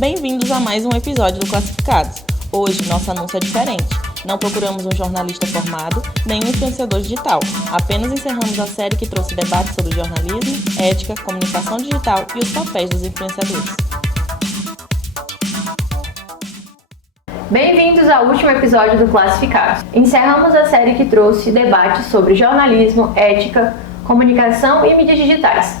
Bem-vindos a mais um episódio do Classificados. Hoje, nosso anúncio é diferente. Não procuramos um jornalista formado, nem um influenciador digital. Apenas encerramos a série que trouxe debates sobre jornalismo, ética, comunicação digital e os papéis dos influenciadores. Bem-vindos ao último episódio do Classificados. Encerramos a série que trouxe debates sobre jornalismo, ética, comunicação e mídias digitais.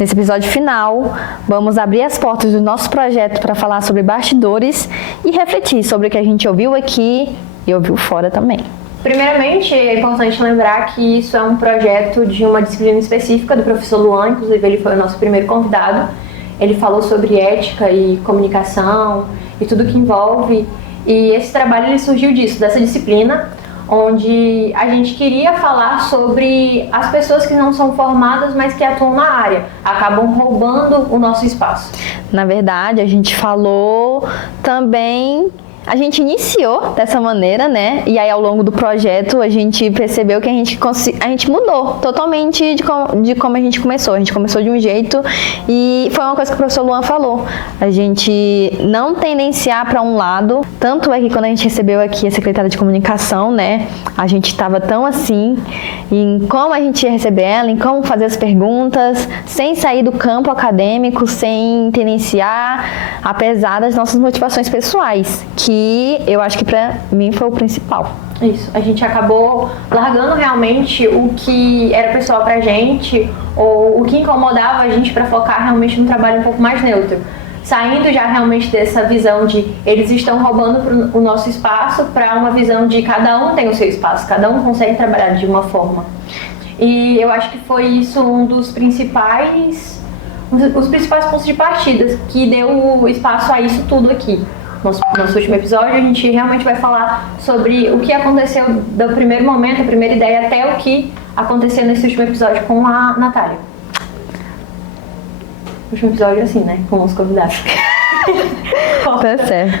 Nesse episódio final, vamos abrir as portas do nosso projeto para falar sobre bastidores e refletir sobre o que a gente ouviu aqui e ouviu fora também. Primeiramente, é importante lembrar que isso é um projeto de uma disciplina específica do professor Luan, inclusive ele foi o nosso primeiro convidado. Ele falou sobre ética e comunicação e tudo que envolve, e esse trabalho ele surgiu disso, dessa disciplina, onde a gente queria falar sobre as pessoas que não são formadas, mas que atuam na área, acabam roubando o nosso espaço. Na verdade, a gente falou também... A gente iniciou dessa maneira, né? E aí, ao longo do projeto, a gente percebeu que a gente mudou totalmente de como a gente começou. A gente começou de um jeito e foi uma coisa que o professor Luan falou. A gente não tendenciar para um lado. Tanto é que quando a gente recebeu aqui a secretária de comunicação, né? A gente estava tão assim em como a gente ia receber ela, em como fazer as perguntas, sem sair do campo acadêmico, sem tendenciar, apesar das nossas motivações pessoais, que eu acho que pra mim foi o principal. Isso, a gente acabou largando realmente o que era pessoal pra gente, ou o que incomodava a gente pra focar realmente num trabalho um pouco mais neutro. Saindo já realmente dessa visão de eles estão roubando o nosso espaço para uma visão de cada um tem o seu espaço, cada um consegue trabalhar de uma forma. E eu acho que foi isso um dos principais, os principais pontos de partida que deu espaço a isso tudo aqui. Nosso último episódio, a gente realmente vai falar sobre o que aconteceu do primeiro momento, a primeira ideia, até o que aconteceu nesse último episódio com a Natália. O último episódio é assim, né? Com os convidados. Tá certo.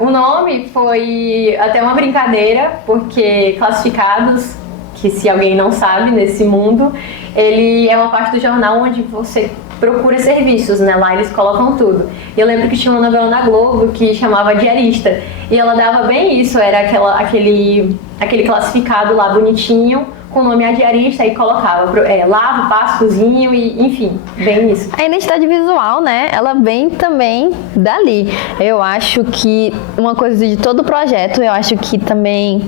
O nome foi até uma brincadeira, porque Classificados, que se alguém não sabe nesse mundo, ele é uma parte do jornal onde você procura serviços, né? Lá eles colocam tudo. Eu lembro que tinha uma novela na Globo que chamava Diarista, e ela dava bem isso, era aquele classificado lá bonitinho, com o nome A Diarista, e colocava lavo, passo, cozinho, e enfim, bem isso. A identidade visual, né, ela vem também dali. Eu acho que uma coisa de todo o projeto, eu acho que também,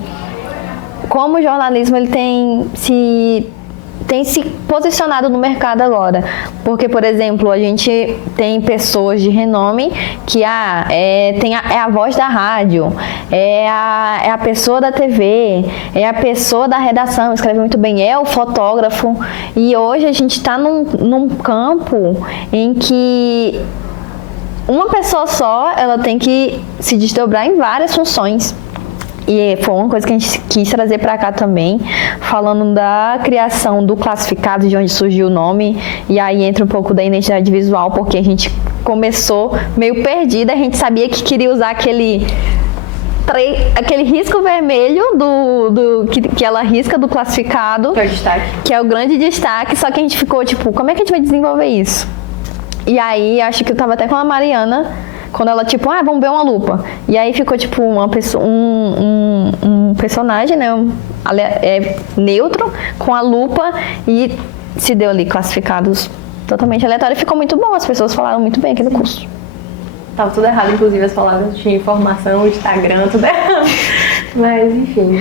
como o jornalismo ele tem se posicionado no mercado agora. Porque, por exemplo, a gente tem pessoas de renome que é a voz da rádio, é a pessoa da TV, é a pessoa da redação, escreve muito bem, é o fotógrafo. E hoje a gente está num campo em que uma pessoa só ela tem que se desdobrar em várias funções. E foi uma coisa que a gente quis trazer para cá também, falando da criação do Classificado, de onde surgiu o nome, e aí entra um pouco da identidade visual, porque a gente começou meio perdida, a gente sabia que queria usar aquele risco vermelho que ela risca do Classificado, Que é o destaque. Que é o grande destaque, só que a gente ficou tipo, como é que a gente vai desenvolver isso? E aí, acho que eu tava até com a Mariana, quando ela, tipo, vamos ver uma lupa. E aí ficou, tipo, uma pessoa, um personagem, né, neutro, com a lupa, e se deu ali classificados totalmente aleatório. E ficou muito bom, as pessoas falaram muito bem aqui no curso. Tava tudo errado, inclusive as palavras de informação, o Instagram, tudo errado. Mas, enfim,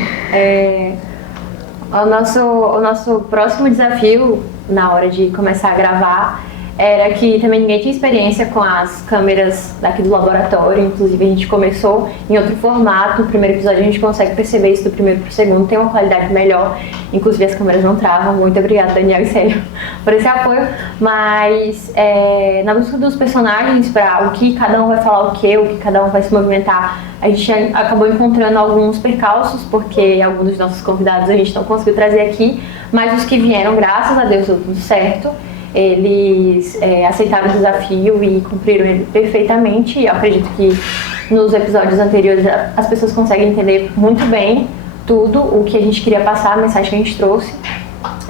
o nosso próximo desafio, na hora de começar a gravar, era que também ninguém tinha experiência com as câmeras daqui do laboratório, inclusive a gente começou em outro formato. No primeiro episódio a gente consegue perceber isso do primeiro para o segundo, tem uma qualidade melhor, inclusive as câmeras não travam. Muito obrigada, Daniel e Célio, por esse apoio. Mas na busca dos personagens, para o que cada um vai falar o que cada um vai se movimentar, a gente acabou encontrando alguns percalços, porque alguns dos nossos convidados a gente não conseguiu trazer aqui, mas os que vieram, graças a Deus, deu tudo certo. Eles aceitaram o desafio e cumpriram ele perfeitamente. E eu acredito que nos episódios anteriores as pessoas conseguem entender muito bem tudo o que a gente queria passar, a mensagem que a gente trouxe.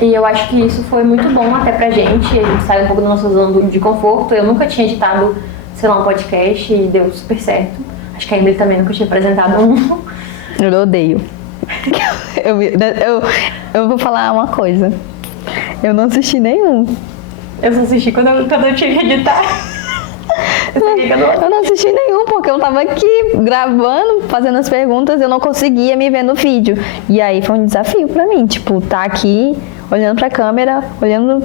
E eu acho que isso foi muito bom até pra gente. A gente sai um pouco da nossa zona de conforto. Eu nunca tinha editado sei lá, um podcast e deu super certo. Acho que a Emily também nunca tinha apresentado um. Eu odeio. Eu vou falar uma coisa. Eu não assisti nenhum. Eu só assisti quando eu tinha que editar. Eu não assisti nenhum, porque eu tava aqui gravando, fazendo as perguntas, eu não conseguia me ver no vídeo. E aí foi um desafio pra mim, tipo, tá aqui, olhando pra câmera, olhando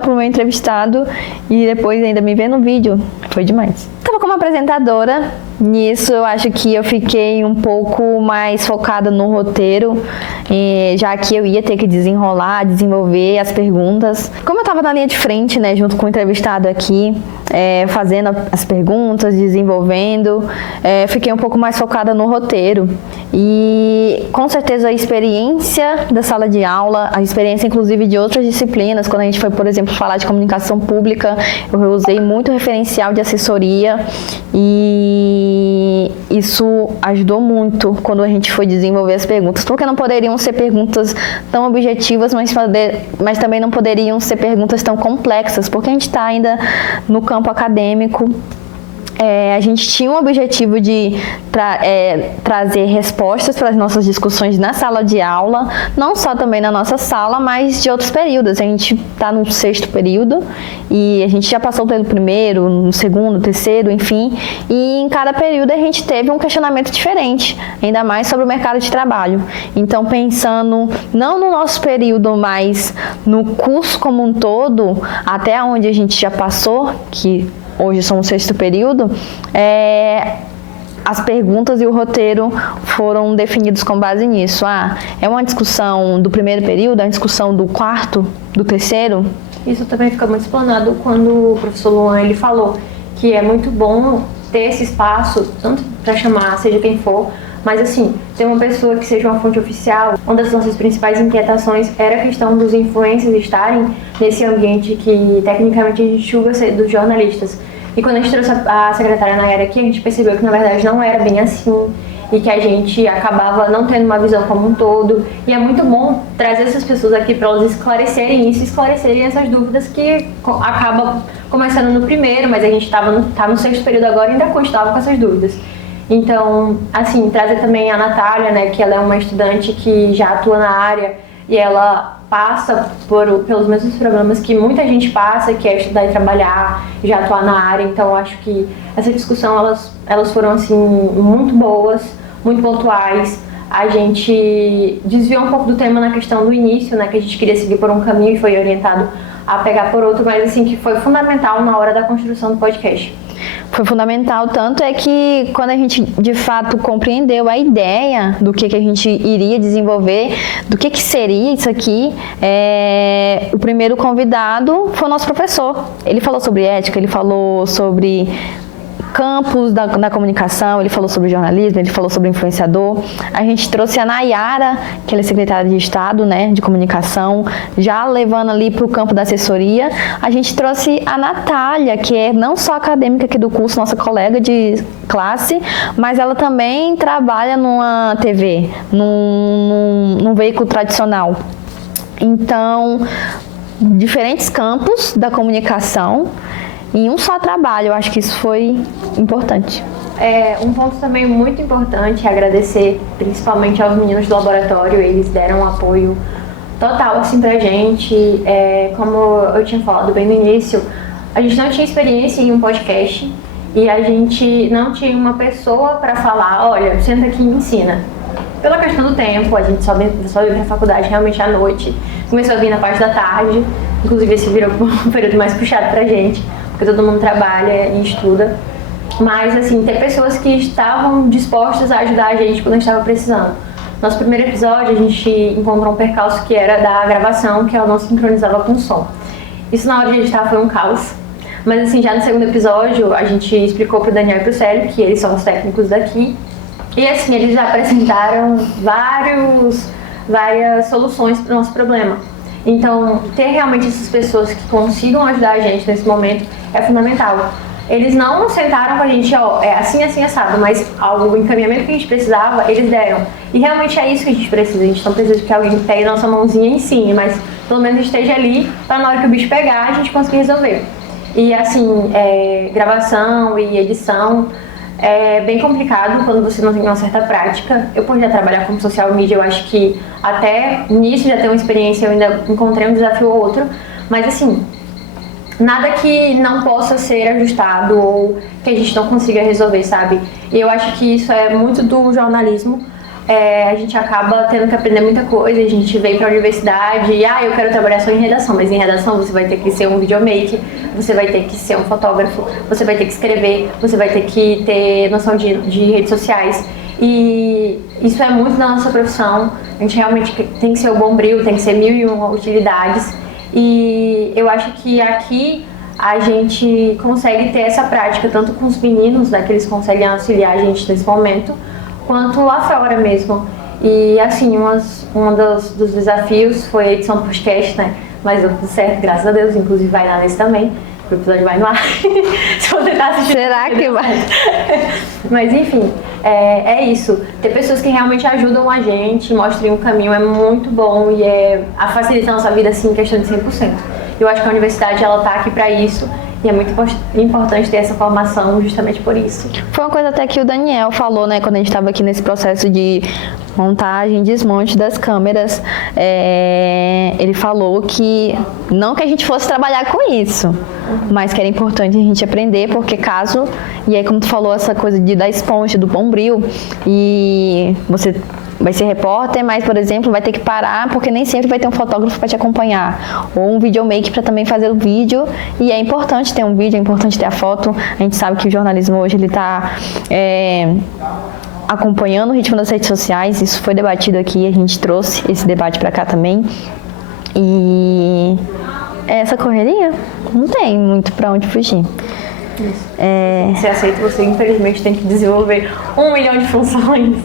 pro meu entrevistado e depois ainda me ver no vídeo. Foi demais. Tava como apresentadora, nisso eu acho que eu fiquei um pouco mais focada no roteiro, já que eu ia ter que desenvolver as perguntas. Como eu tava na linha de frente, né, junto com o entrevistado aqui, fazendo as perguntas, desenvolvendo, fiquei um pouco mais focada no roteiro. E com certeza a experiência da sala de aula, a experiência inclusive de outras disciplinas, quando a gente foi, por exemplo, falar de comunicação pública, eu usei muito referencial de assessoria e isso ajudou muito quando a gente foi desenvolver as perguntas, porque não poderiam ser perguntas tão objetivas, mas também não poderiam ser perguntas tão complexas, porque a gente está ainda no campo acadêmico. A gente tinha um objetivo de trazer respostas para as nossas discussões na sala de aula, não só também na nossa sala, mas de outros períodos. A gente está no 6º período e a gente já passou pelo primeiro, no 2º, 3º, enfim. E em cada período a gente teve um questionamento diferente, ainda mais sobre o mercado de trabalho. Então, pensando não no nosso período, mas no curso como um todo, até onde a gente já passou, que hoje somos o 6º período, as perguntas e o roteiro foram definidos com base nisso. É uma discussão do primeiro período, é uma discussão do 4º, do 3º? Isso também fica muito explanado quando o professor Luan ele falou que é muito bom ter esse espaço, tanto para chamar seja quem for, mas assim, ter uma pessoa que seja uma fonte oficial. Uma das nossas principais inquietações era a questão dos influencers estarem nesse ambiente que tecnicamente a gente julga ser dos jornalistas. E quando a gente trouxe a secretária Nayara aqui, a gente percebeu que na verdade não era bem assim e que a gente acabava não tendo uma visão como um todo. E é muito bom trazer essas pessoas aqui para elas esclarecerem isso, esclarecerem essas dúvidas que acaba começando no primeiro, mas a gente tá no 6º período agora e ainda continuava com essas dúvidas. Então, assim, trazer também a Natália, né, que ela é uma estudante que já atua na área e ela passa pelos mesmos problemas que muita gente passa, que é estudar e trabalhar, já atuar na área. Então, acho que essa discussão, elas foram, assim, muito boas, muito pontuais. A gente desviou um pouco do tema na questão do início, né, que a gente queria seguir por um caminho e foi orientado a pegar por outro, mas, assim, que foi fundamental na hora da construção do podcast. Foi fundamental, tanto é que quando a gente de fato compreendeu a ideia do que a gente iria desenvolver, do que seria isso aqui, o primeiro convidado foi o nosso professor. Ele falou sobre ética, ele falou sobre campos da comunicação, ele falou sobre jornalismo, ele falou sobre influenciador. A gente trouxe a Nayara, que ela é secretária de Estado, né, de comunicação, já levando ali para o campo da assessoria. A gente trouxe a Natália, que é não só acadêmica aqui do curso, nossa colega de classe, mas ela também trabalha numa TV, num veículo tradicional. Então, diferentes campos da comunicação em um só trabalho. Eu acho que isso foi importante. Um ponto também muito importante é agradecer principalmente aos meninos do laboratório. Eles deram um apoio total assim pra gente. Como eu tinha falado bem no início, a gente não tinha experiência em um podcast e a gente não tinha uma pessoa para falar, olha, senta aqui e me ensina. Pela questão do tempo, a gente só veio pra faculdade realmente à noite, começou a vir na parte da tarde, inclusive esse virou um período mais puxado pra gente, porque todo mundo trabalha e estuda. Mas, assim, ter pessoas que estavam dispostas a ajudar a gente quando a gente estava precisando. Nosso primeiro episódio, a gente encontrou um percalço que era da gravação, que ela não sincronizava com o som. Isso na hora de editar foi um caos. Mas, assim, já no segundo episódio, a gente explicou pro Daniel e pro Célio, que eles são os técnicos daqui. E, assim, eles já apresentaram várias soluções para o nosso problema. Então, ter realmente essas pessoas que consigam ajudar a gente nesse momento é fundamental. Eles não sentaram com a gente, assim, assado, mas o encaminhamento que a gente precisava, eles deram. E realmente é isso que a gente precisa. A gente não precisa que alguém pegue nossa mãozinha e ensine, mas pelo menos esteja ali para na hora que o bicho pegar, a gente conseguir resolver. E assim, gravação e edição é bem complicado quando você não tem uma certa prática. Eu, por já trabalhar como social media, eu acho que até nisso já ter uma experiência, eu ainda encontrei um desafio ou outro. Mas assim, nada que não possa ser ajustado ou que a gente não consiga resolver, sabe? E eu acho que isso é muito do jornalismo. A gente acaba tendo que aprender muita coisa, a gente vem para a universidade e eu quero trabalhar só em redação, mas em redação você vai ter que ser um videomaker, você vai ter que ser um fotógrafo, você vai ter que escrever, você vai ter que ter noção de redes sociais. E isso é muito da nossa profissão, a gente realmente tem que ser o bombril, tem que ser 1001 utilidades. E eu acho que aqui a gente consegue ter essa prática, tanto com os meninos, né, que eles conseguem auxiliar a gente nesse momento, quanto lá fora mesmo. E assim, um dos desafios foi a edição do podcast, né? Mas deu tudo certo, graças a Deus, inclusive vai lá nesse também. O episódio vai no ar. Se você tá assistindo. Será que vai? Mas enfim, é isso. Ter pessoas que realmente ajudam a gente, mostrem um caminho é muito bom e facilita a nossa vida assim em questão de 100%. Eu acho que a universidade ela tá aqui para isso. E é muito importante ter essa formação justamente por isso. Foi uma coisa até que o Daniel falou, né, quando a gente estava aqui nesse processo de montagem, desmonte das câmeras. Ele falou que, não que a gente fosse trabalhar com isso, mas que era importante a gente aprender, porque caso, e aí como tu falou, essa coisa da esponja, do bombril, e você vai ser repórter, mas, por exemplo, vai ter que parar, porque nem sempre vai ter um fotógrafo para te acompanhar, ou um videomaker para também fazer o vídeo, e é importante ter um vídeo, é importante ter a foto. A gente sabe que o jornalismo hoje, ele está acompanhando o ritmo das redes sociais, isso foi debatido aqui, a gente trouxe esse debate para cá também, e essa correria não tem muito para onde fugir. Se aceita, você infelizmente tem que desenvolver 1 milhão de funções.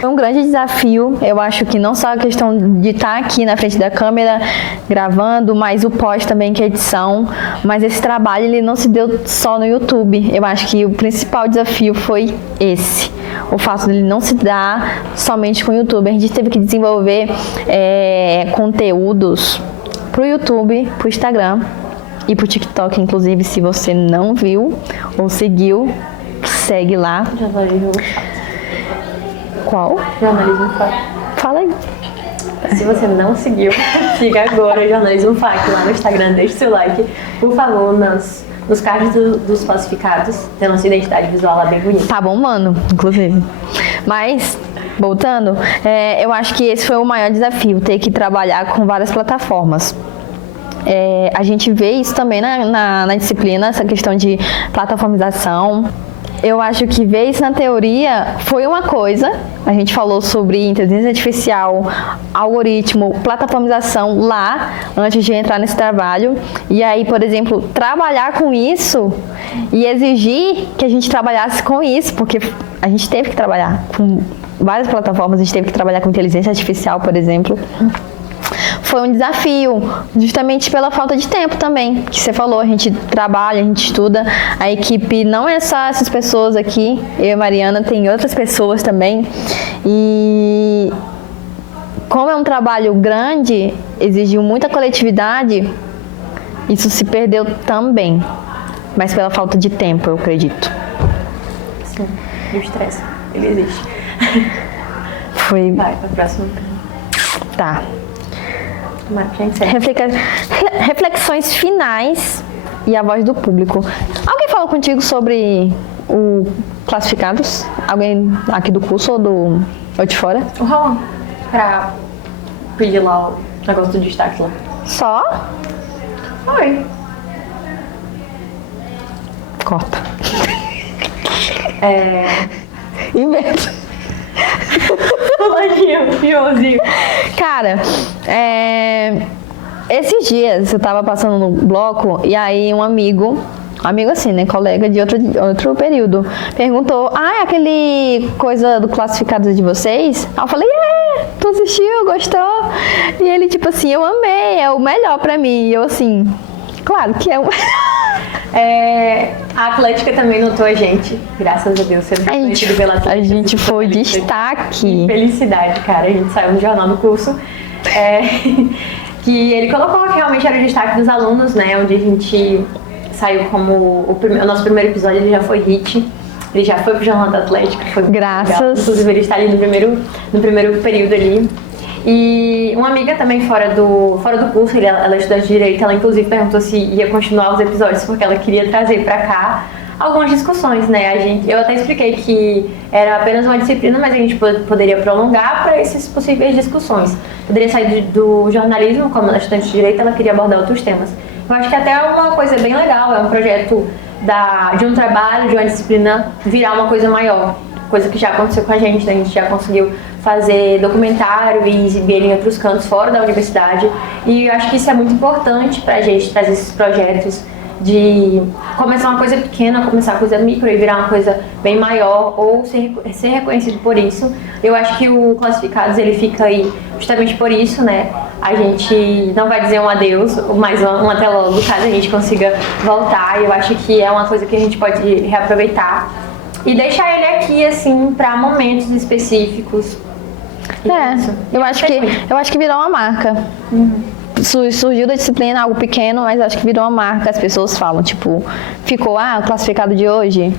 Foi um grande desafio, eu acho que não só a questão de estar aqui na frente da câmera gravando, mas o pós também, que é a edição, mas esse trabalho ele não se deu só no YouTube. Eu acho que o principal desafio foi esse, o fato dele não se dar somente com o YouTube. A gente teve que desenvolver conteúdos para o YouTube, para o Instagram e para o TikTok, inclusive, se você não viu ou seguiu, segue lá. Jornalismo. Qual? Jornalismo FAQ. Fala aí. Se você não seguiu, siga agora Jornalismo FAQ lá no Instagram, deixe seu like, por favor, nos cards dos classificados, tem nossa identidade visual lá bem bonita. Tá bombando, inclusive. Mas, voltando, eu acho que esse foi o maior desafio, ter que trabalhar com várias plataformas. A gente vê isso também na disciplina, essa questão de plataformização. Eu acho que ver isso na teoria foi uma coisa. A gente falou sobre inteligência artificial, algoritmo, plataformização lá, antes de entrar nesse trabalho. E aí, por exemplo, trabalhar com isso e exigir que a gente trabalhasse com isso, porque a gente teve que trabalhar com várias plataformas, a gente teve que trabalhar com inteligência artificial, por exemplo. Foi um desafio, justamente pela falta de tempo também, que você falou, a gente trabalha, a gente estuda, a equipe não é só essas pessoas aqui, eu e a Mariana, tem outras pessoas também, e como é um trabalho grande, exigiu muita coletividade, isso se perdeu também, mas pela falta de tempo, eu acredito. Sim, o estresse, ele existe. Foi... Vai, para a próxima. Tá. Reflexões finais e a voz do público. Alguém falou contigo sobre o classificados? Alguém aqui do curso ou de fora? O Raul, pra pedir lá o negócio do destaque lá. Só? Oi. Corta. Inventa. Piozinho. Cara, esses dias eu tava passando no bloco e aí um amigo assim, né, colega de outro período, perguntou, aquele coisa do classificado de vocês? Aí eu falei, tu assistiu, gostou? E ele tipo assim, eu amei, é o melhor pra mim. E eu assim, claro que é o a Atlética também notou a gente, graças a Deus, sendo conhecido pela Atlética. A gente foi destaque. Felicidade, cara, a gente saiu no jornal do curso, que ele colocou que realmente era o destaque dos alunos, né, onde a gente saiu como o nosso primeiro episódio, ele já foi hit. Ele já foi pro Jornal da Atlética, foi Graças. legal. Inclusive ele está ali no primeiro período ali. E uma amiga também fora do curso, ela é estudante de Direito, ela inclusive perguntou se ia continuar os episódios porque ela queria trazer pra cá algumas discussões, né? Eu até expliquei que era apenas uma disciplina, mas a gente poderia prolongar para essas possíveis discussões. Poderia sair do jornalismo, como ela é estudante de Direito, ela queria abordar outros temas. Eu acho que até é uma coisa bem legal, é um projeto de um trabalho, de uma disciplina, virar uma coisa maior. Coisa que já aconteceu com a gente, né? A gente já conseguiu fazer documentário e exibir em outros cantos fora da universidade. E eu acho que isso é muito importante pra gente trazer esses projetos de começar uma coisa pequena, começar uma coisa micro e virar uma coisa bem maior ou ser reconhecido por isso. Eu acho que o Classificados ele fica aí justamente por isso, né? A gente não vai dizer um adeus, mas um até logo, caso a gente consiga voltar. E eu acho que é uma coisa que a gente pode reaproveitar e deixar ele aqui, assim, para momentos específicos. Eu acho que virou uma marca. Surgiu da disciplina algo pequeno, mas acho que virou uma marca. As pessoas falam, tipo, ficou, o classificado de hoje.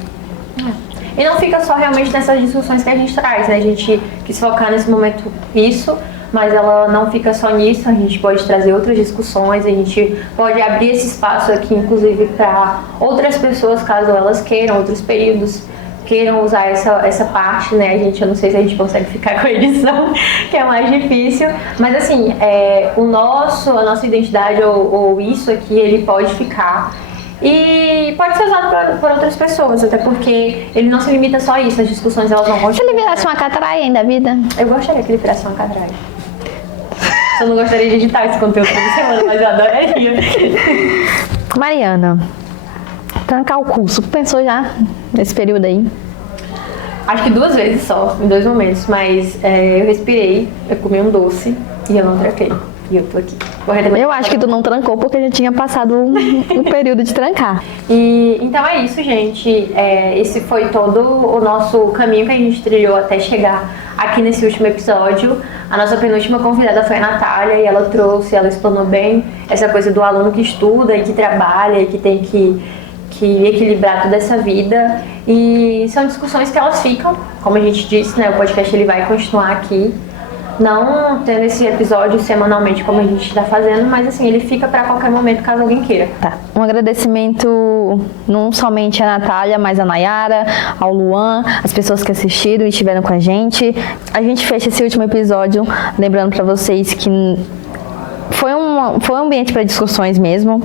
E não fica só realmente nessas discussões que a gente traz, né? A gente quis focar nesse momento isso, mas ela não fica só nisso. A gente pode trazer outras discussões, a gente pode abrir esse espaço aqui, inclusive, para outras pessoas, caso elas queiram, outros períodos queiram usar essa parte, né? Eu não sei se a gente consegue ficar com a edição, que é mais difícil, mas assim, a nossa identidade ou isso aqui, ele pode ficar e pode ser usado por outras pessoas, até porque ele não se limita só a isso, as discussões elas vão continuar. Se ele virasse uma catraia da vida? Eu gostaria que ele virasse uma catraia. Eu não gostaria de editar esse conteúdo toda semana, mas eu adoraria. Mariana, trancar o curso, pensou já nesse período aí? Acho que 2 vezes só, em 2 momentos, mas eu respirei, eu comi um doce e eu não tranquei. E eu tô aqui. Eu acho que tu não trancou porque já tinha passado um período de trancar. E então é isso, gente. Esse foi todo o nosso caminho que a gente trilhou até chegar aqui nesse último episódio. A nossa penúltima convidada foi a Natália e ela explanou bem essa coisa do aluno que estuda e que trabalha e que tem que equilibrar toda essa vida. E são discussões que elas ficam, como a gente disse, né? O podcast ele vai continuar aqui. Não tendo esse episódio semanalmente como a gente está fazendo, mas assim, ele fica para qualquer momento, caso alguém queira. Tá. Um agradecimento não somente à Natália, mas à Nayara, ao Luan, as pessoas que assistiram e estiveram com a gente. A gente fecha esse último episódio lembrando para vocês que foi um ambiente para discussões mesmo.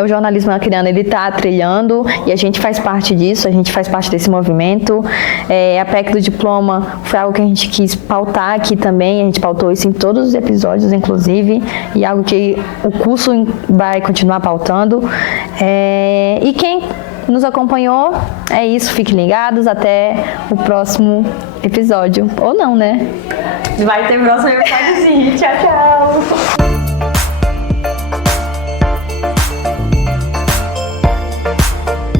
O jornalismo acriano, ele está trilhando e a gente faz parte disso, a gente faz parte desse movimento. A PEC do diploma foi algo que a gente quis pautar aqui também, a gente pautou isso em todos os episódios, inclusive, e algo que o curso vai continuar pautando. E quem nos acompanhou, é isso, fiquem ligados, até o próximo episódio. Ou não, né? Vai ter próximo episódio sim, tchau, tchau!